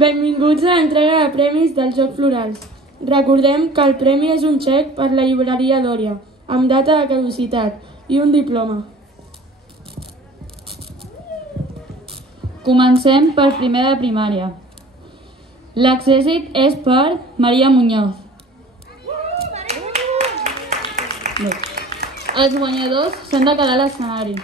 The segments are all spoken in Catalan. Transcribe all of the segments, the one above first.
Benvinguts a l'entrega de premis dels Jocs Florals. Recordem que el premi és un xec per la llibreria Dòria, amb data de caducitat, i un diploma. Comencem pel primer de primària. L'accèssit és per Maria Muñoz. Els guanyadors s'han de quedar a l'escenari.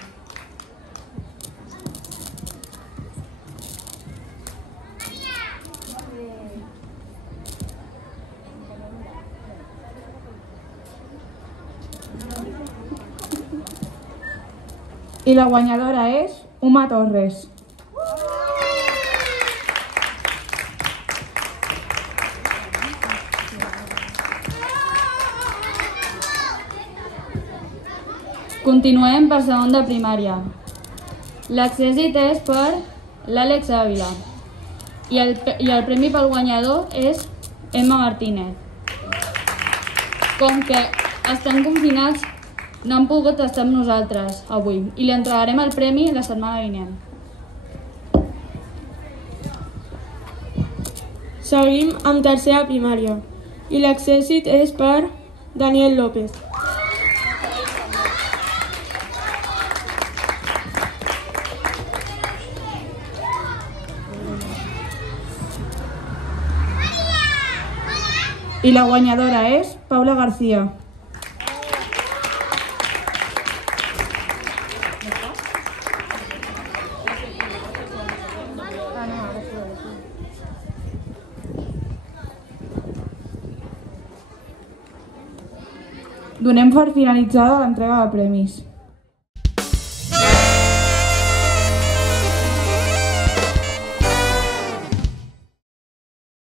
I la guanyadora és Uma Torres. Continuem per segon de primària. L'accèssit és per l'Àlex Ávila i el premi pel guanyador és Emma Martínez. Com que estan confinats, no han pogut estar amb nosaltres avui i li entregarem el premi la setmana vinent. Seguim amb tercera primària i l'accèssit és per Daniel López. I la guanyadora és Paula García. Donem per finalitzada l'entrega de premis.